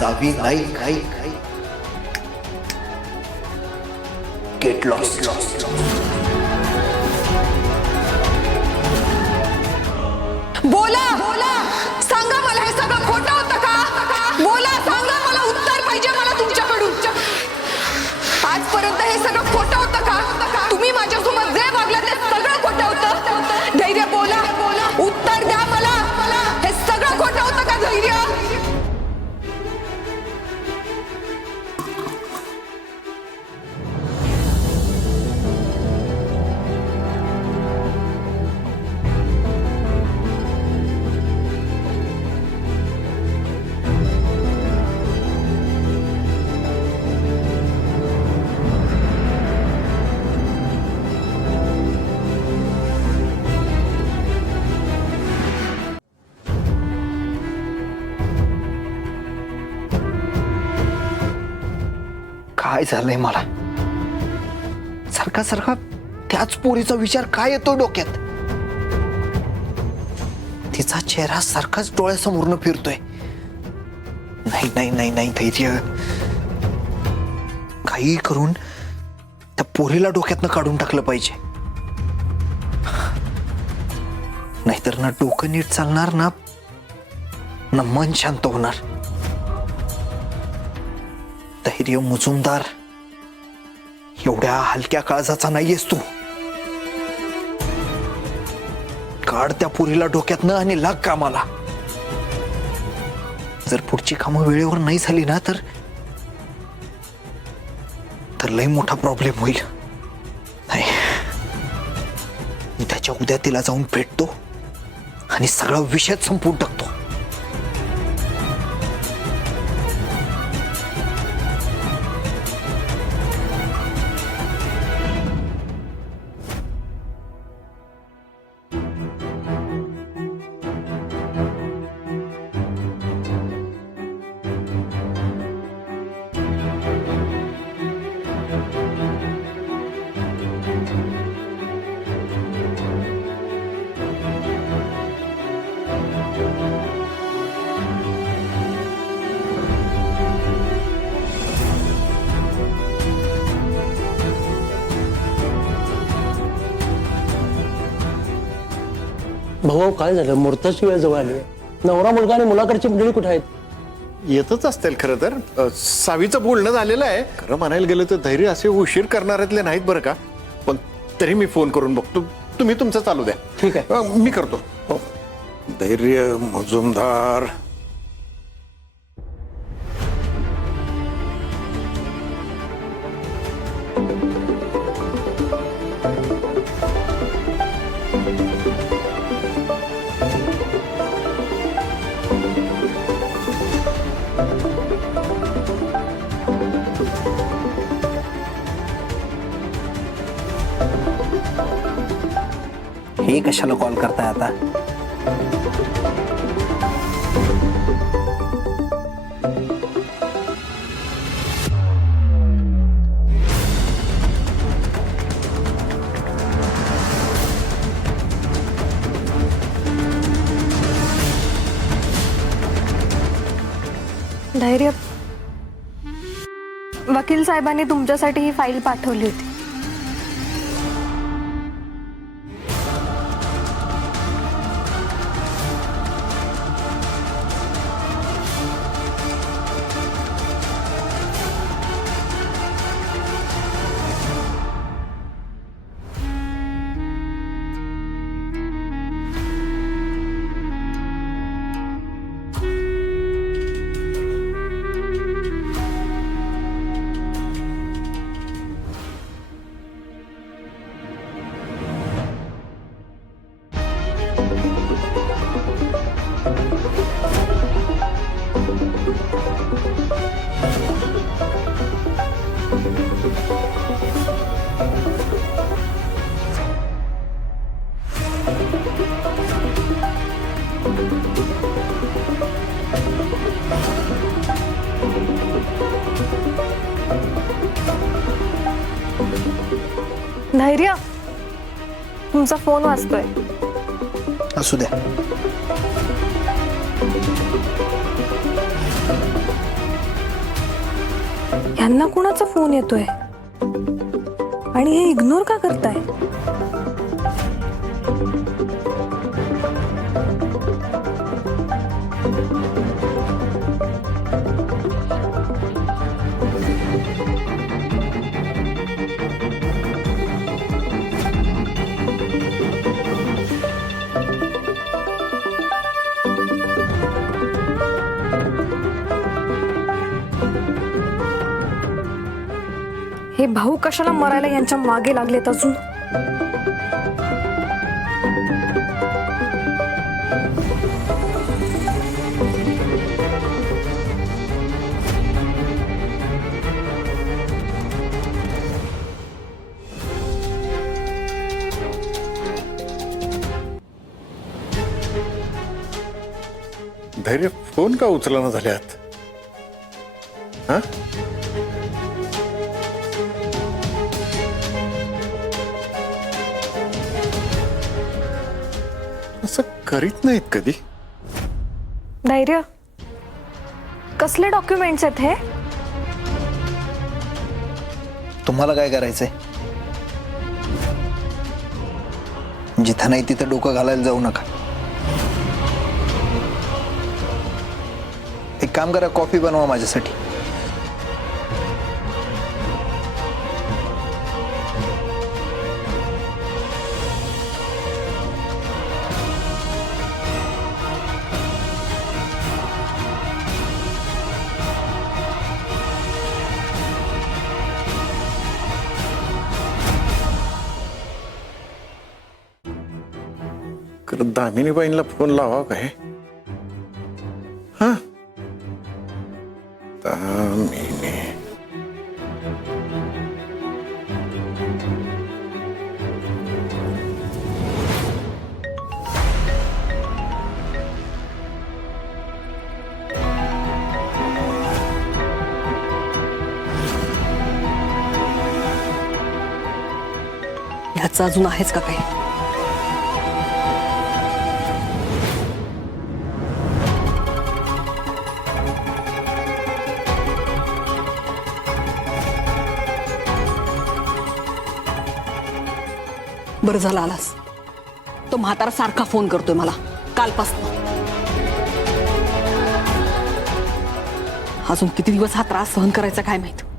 सावी Naik get lost. बोला बोला, सांगा मला हे सगळं खोटं होतं का? बोला, सांगा मला, उत्तर पाहिजे मला तुमच्याकडून. आजपर्यंत हे सगळं खोटं होतं का? तुम्ही माझ्यासोबत जे वागलं ते सगळं खोटं होतं? धैर्य बोला, उत्तर द्या मला. हे सगळं खोटं होतं का? धैर्य. काय झालंय मला? सारखा सारखा त्याच पोरीचा विचार काय येतो डोक्यात? तिचा चेहरा सारखाच डोळ्यासमोरनं फिरतोय. नाही नाही नाही नाही, धैर्य. काही करून त्या पोरीला डोक्यातनं काढून टाकलं पाहिजे, नाहीतर ना डोकं नीट चालणार ना मन शांत होणार. धैर्य मुजुमदार, एवढ्या हलक्या काळजाचा नाहीयेस तू. काढ त्या पुरीला डोक्यातनं आणि लाग कामाला. जर पुढची कामं वेळेवर नाही झाली ना तर लय मोठा प्रॉब्लेम होईल. नाही, त्याच्या उद्या तिला जाऊन भेटतो आणि सगळा विषय संपवून टाकतो. भाऊ काय झालं? मुहूर्ताची वेळ जवळ आली. नवरा मुलगा आणि मुलाकडची मंडळी कुठे आहेत? येतच असतील खरं तर. सावीचं बोलणं झालेलं आहे. खरं म्हणायला गेलं तर धैर्य असे उशीर करणाऱ्यातले नाहीत बरं का. पण तरी मी फोन करून बघतो. तुम्ही तुमचं चालू द्या. ठीक आहे. मी करतो. धैर्य मुजुमदार. हे कशाला कॉल करताय आता? धैर्य, वकील साहेबांनी तुमच्यासाठी ही फाईल पाठवली होती. धैर्य, तुमचा फोन वाजतोय. असू द्या. यांना कुणाचा फोन येतोय आणि हे इग्नोर का करताय? हे भाऊ कशाला मरायला यांच्या मागे लागलेत अजून? धैर्य फोन का उचलना झाल्यात? हा? असं करीत नाहीत कधी. धैर्य, कसले डॉक्युमेंट्स आहेत हे? तुम्हाला काय करायचंय? जिथं नाही तिथं डोकं घालायला जाऊ नका. एक काम करा, कॉफी बनवा माझ्यासाठी. दामिनीबाईंना फोन लावा काय? हा, दामिनी. ह्याचं अजून आहेच का काही? बरं झालं आलास. तो म्हातारा सारखा फोन करतोय मला कालपासून. अजून किती दिवस हा त्रास सहन करायचा काय माहित.